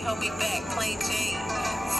can't hold me back, plain Jane.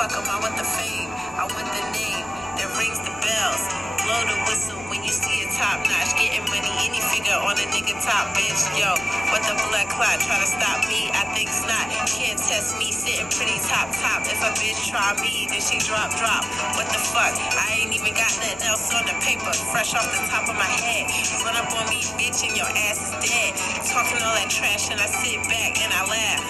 Fuck 'em, I want the fame, I want the name that rings the bells. Blow the whistle when you see a top notch. Getting money, any figure on a nigga top, bitch. Yo, what the blood clot? Try to stop me, I think's not. Can't test me, sitting pretty top. If a bitch try me, then she drop. What the fuck? I ain't even got nothing else on the paper. Fresh off the top of my head. Run up on me, bitch, and your ass is dead. Talking all that trash, and I sit back and I laugh.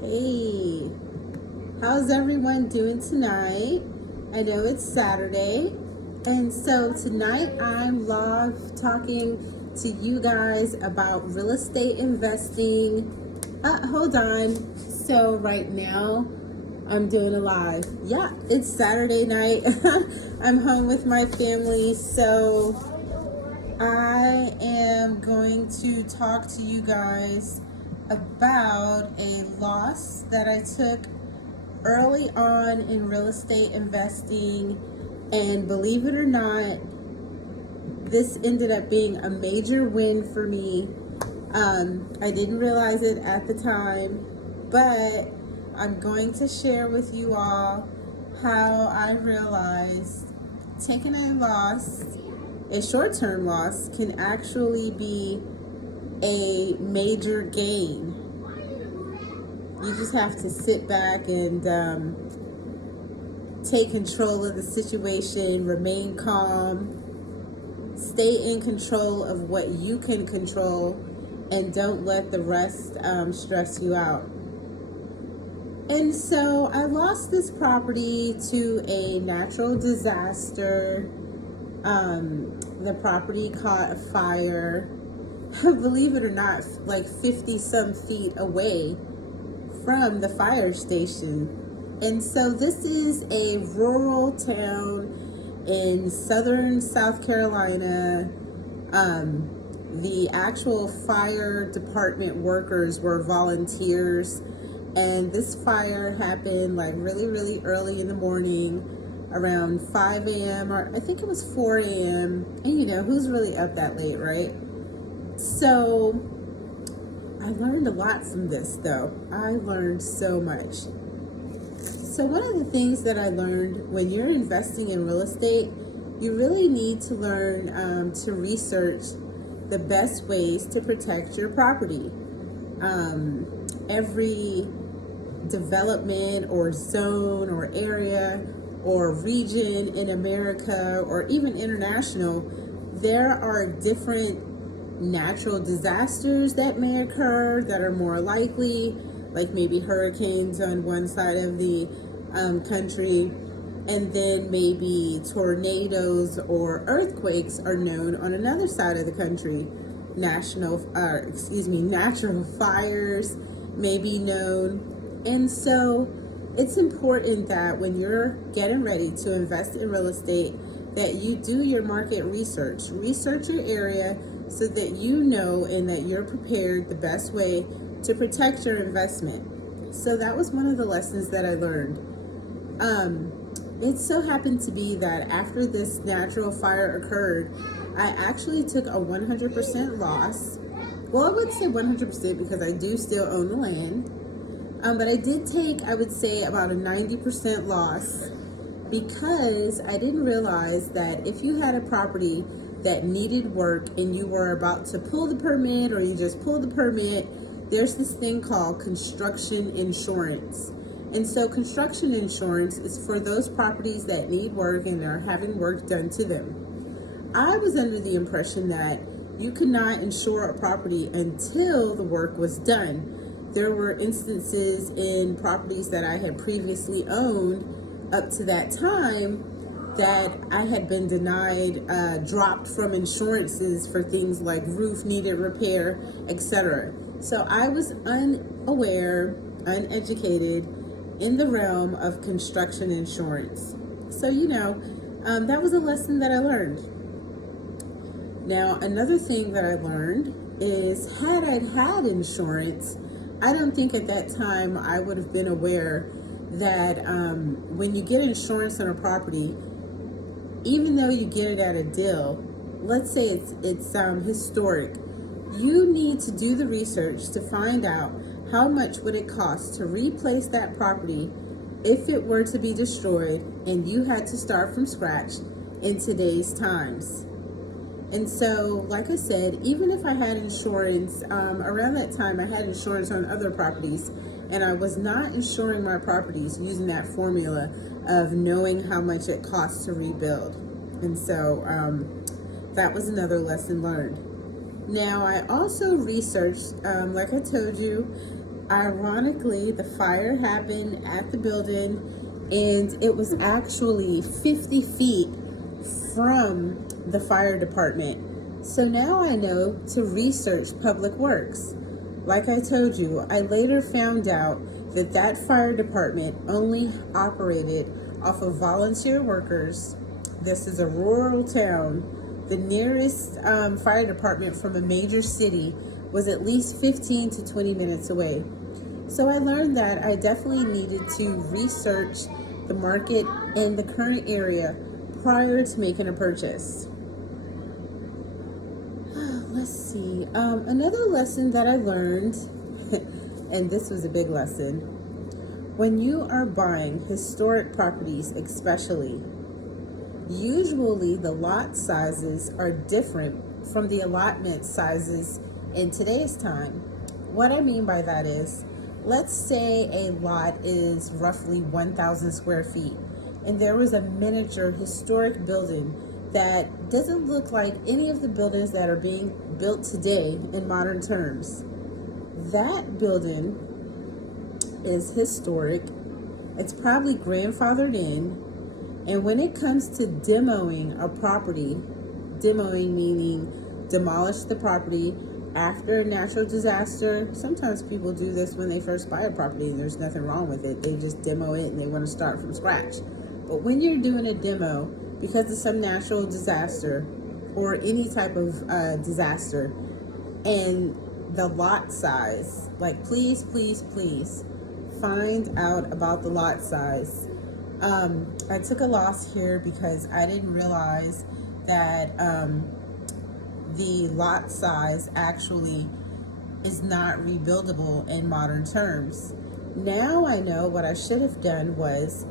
Hey, how's everyone doing tonight? I know it's Saturday, and so tonight I'm live talking to you guys about real estate investing. Hold on. So right now I'm doing a live. Yeah, it's Saturday night. I'm home with my family, so I am going to talk to you guys about a loss that I took early on in real estate investing, and believe it or not, this ended up being a major win for me. I didn't realize it at the time, but I'm going to share with you all how I realized taking a loss, a short-term loss, can actually be a major gain. You just have to sit back and take control of the situation, remain calm, stay in control of what you can control, and don't let the rest stress you out. And so I lost this property to a natural disaster. The property caught fire, believe it or not, like 50 some feet away from the fire station. And so this is a rural town in southern South Carolina. The actual fire department workers were volunteers, and this fire happened like really early in the morning, around 5 a.m. or I think it was 4 a.m. And you know, who's really up that late, right? So I learned a lot from this, though. I learned so much. So one of the things that I learned when you're investing in real estate, you really need to learn to research the best ways to protect your property. Every development or zone or area or region in America or even international, there are different natural disasters that may occur that are more likely, like maybe hurricanes on one side of the country, and then maybe tornadoes or earthquakes are known on another side of the country. Natural fires may be known. And so it's important that when you're getting ready to invest in real estate, that you do your market research your area, so that you know and that you're prepared the best way to protect your investment. So that was one of the lessons that I learned. It so happened to be that after this natural fire occurred, I actually took a 100% loss. Well, I wouldn't say 100% because I do still own the land. But I did take, I would say, about a 90% loss, because I didn't realize that if you had a property that needed work and you were about to pull the permit, or you just pulled the permit, there's this thing called construction insurance. And so construction insurance is for those properties that need work and are having work done to them. I was under the impression that you could not insure a property until the work was done. There were instances in properties that I had previously owned up to that time that I had been denied, dropped from insurances for things like roof needed repair, etc. So I was unaware, uneducated in the realm of construction insurance. So, you know, that was a lesson that I learned. Now, another thing that I learned is, had I had insurance, I don't think at that time I would have been aware that when you get insurance on a property, even though you get it at a deal, let's say it's historic, you need to do the research to find out how much would it cost to replace that property if it were to be destroyed and you had to start from scratch in today's times. And so, like I said, even if I had insurance, around that time I had insurance on other properties, and I was not insuring my properties using that formula of knowing how much it costs to rebuild. And so that was another lesson learned. Now, I also researched, like I told you, ironically, the fire happened at the building, and it was actually 50 feet from the fire department. So now I know to research public works. Like I told you, I later found out that that fire department only operated off of volunteer workers. This is a rural town. The nearest fire department from a major city was at least 15 to 20 minutes away. So I learned that I definitely needed to research the market and the current area prior to making a purchase. Let's see. Another lesson that I learned, and this was a big lesson, when you are buying historic properties especially, usually the lot sizes are different from the allotment sizes in today's time. What I mean by that is, let's say a lot is roughly 1,000 square feet, and there was a miniature historic building that doesn't look like any of the buildings that are being built today in modern terms. That building is historic. It's probably grandfathered in. And when it comes to demoing a property, demoing meaning demolish the property after a natural disaster. Sometimes people do this when they first buy a property and there's nothing wrong with it. They just demo it and they want to start from scratch. But when you're doing a demo because of some natural disaster or any type of disaster, and the lot size, like please find out about the lot size. I took a loss here because I didn't realize that the lot size actually is not rebuildable in modern terms. Now I know what I should have done was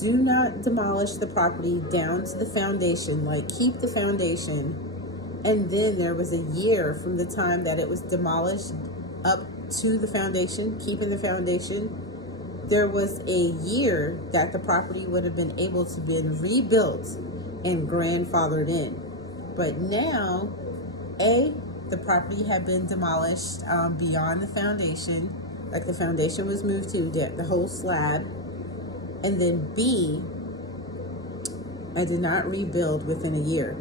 do not demolish the property down to the foundation, like keep the foundation. And then there was a year from the time that it was demolished up to the foundation, keeping the foundation. There was a year that the property would have been able to be rebuilt and grandfathered in. But now, the property had been demolished beyond the foundation, like the foundation was moved to the whole slab. And then B, I did not rebuild within a year.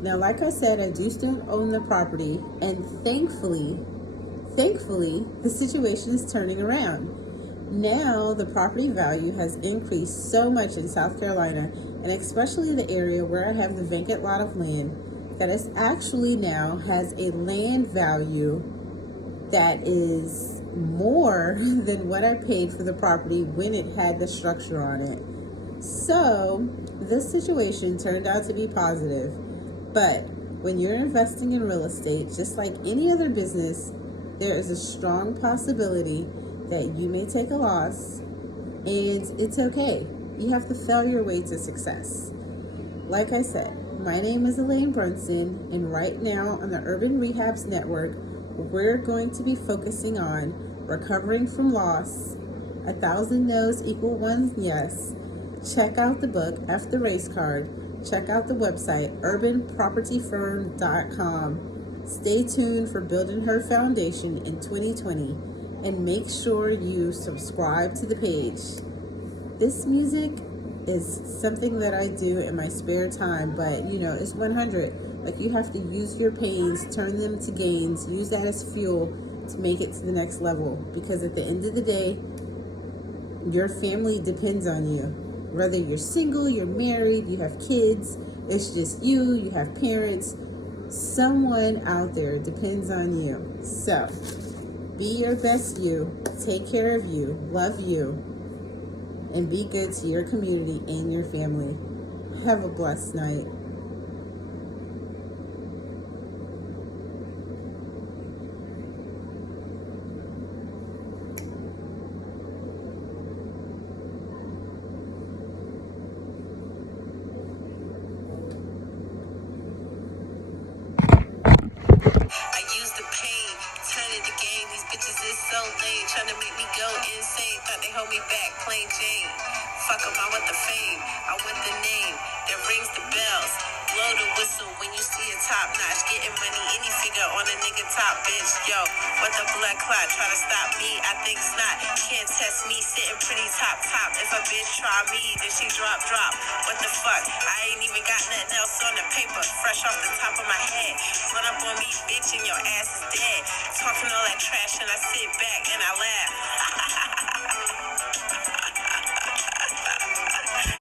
Now, like I said, I do still own the property, and thankfully, the situation is turning around. Now, the property value has increased so much in South Carolina, and especially the area where I have the vacant lot of land, that it actually now has a land value that is more than what I paid for the property when it had the structure on it. So, this situation turned out to be positive. But when you're investing in real estate, just like any other business, there is a strong possibility that you may take a loss, and it's okay. You have to fail your way to success. Like I said, my name is Elaine Brunson, and right now on the Urban Rehabs Network, we're going to be focusing on recovering from loss, 1,000 no's equal 1 yes. Check out the book, F the Race Card. Check out the website, urbanpropertyfirm.com. Stay tuned for Building Her Foundation in 2020, and make sure you subscribe to the page. This music is something that I do in my spare time, but it's 100. Like, you have to use your pains, turn them to gains, use that as fuel to make it to the next level, because at the end of the day, your family depends on you. Whether you're single, you're married, you have kids, it's just you have parents, someone out there depends on you. So Be your best you. Take care of you. Love you. And be good to your community and your family. Have a blessed night. I use the pain, turn it to game. These bitches is so lame, trying to make me go insane. Thought they hold me back, plain Jane. Fuck 'em, I want the fame, I want the name that rings the bells. Blow the whistle when you see a top notch, getting money, any figure on a nigga top, bitch. Yo, what the blood clot try to stop me? I think it's not. Can't test me, sitting pretty top. If a bitch try me, then she drop. What the fuck? I ain't even got nothing else on the paper, fresh off the top of my head. Run up on me, bitch, and your ass is dead. Talking all that trash, and I sit back and I laugh.